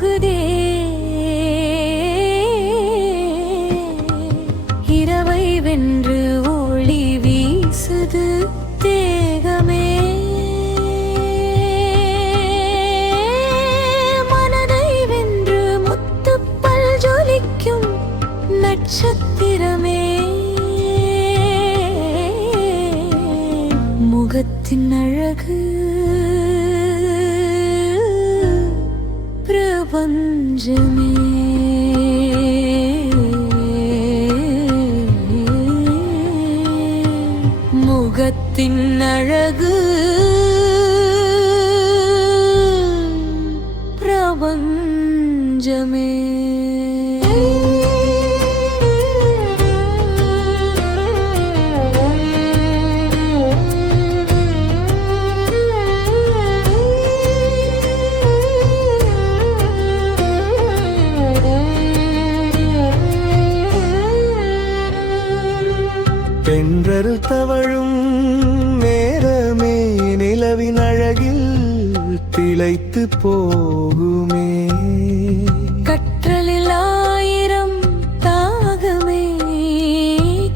பொங்குதே இரவை வென்று ஒளி வீசுது தேகமே. மனதை வென்று முத்துப்பல் ஜொலிக்கும் நட்சத்திரமே. முகத்தின் அழகு பிரபஞ்சமே முகத்தின் அழகு பெண்கள் தவழும் நேரமே நிலவின் அழகில் திளைத்து போகுமே. கற்றலில் ஆயிரம் தாகமே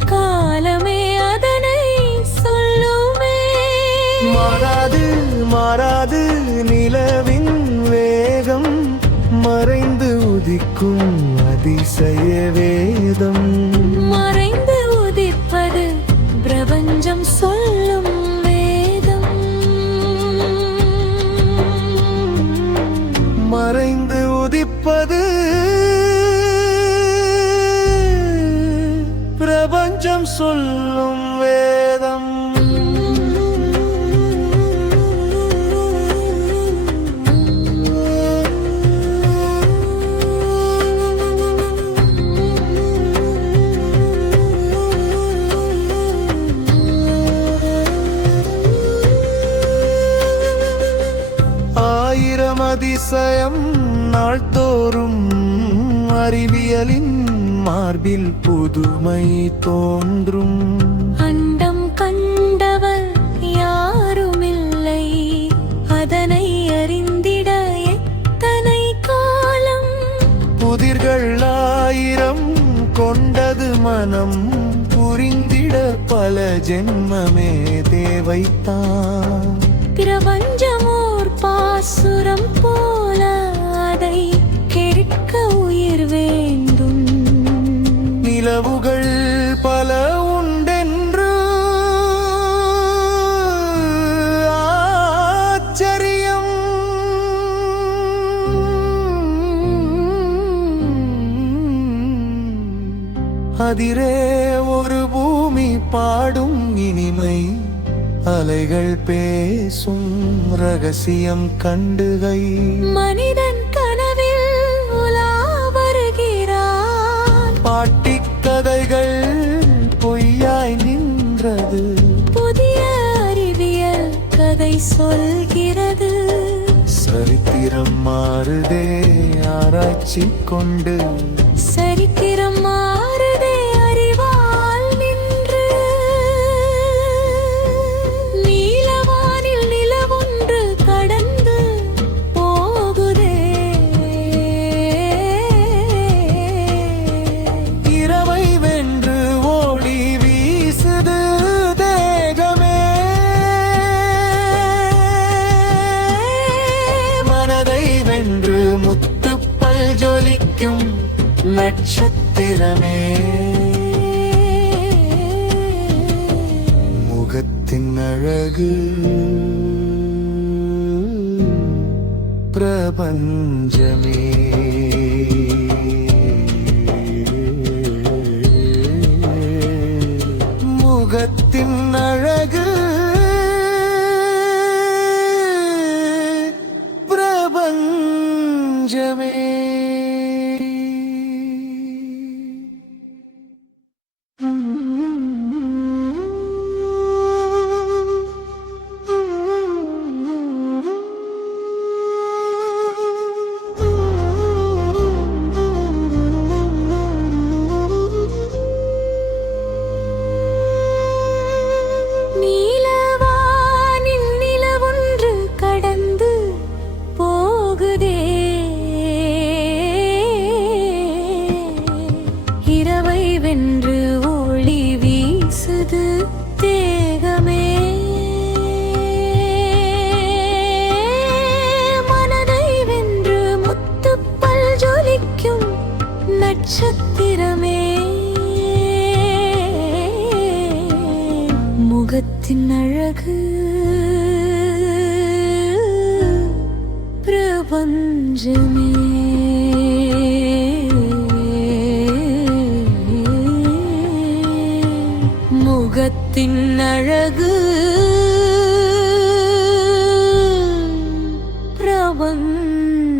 காலமே அதனை சொல்லுமே. மாறாது மாறாது நிலவின் வேகம் மறைந்து உதிக்கும் அதிசய வேதம். சொல்லும் வேதம். ஆயிரம் அதிசயம் நாள்தோறும் அறிவியலின் மார்பில் புதுமை தோன்றும். அண்டம் கண்டவர் யாருமில்லை. அதனை அறிந்திட எத்தனை காலம்? புதிர்கள் ஆயிரம் கொண்டது மனம் புரிந்திட பல ஜென்மமே தேவைத்தான். பிரபஞ்சமோர் பாசுரம் போல அதை கேட்க இரவுகள் பல உண்டென்று ஆச்சரியம். அதிரே ஒரு பூமி பாடும் இனிமை. அலைகள் பேசும் ரகசியம் கண்டுகை. மனிதன் கதைகள் பொய்யாய் நின்றது. புதிய அறிவியல் கதை சொல்கிறது. சரித்திரம் மாறுதே ஆராய்ச்சி கொண்டு. சரித்திரம் முத்துப்பல் ஜொலிக்கும் நட்சத்திரமே முகத்தின் அழகு முகத்தின் அழகு பிரபஞ்சமே. முகத்தின் அழகு பிரபஞ்சமே.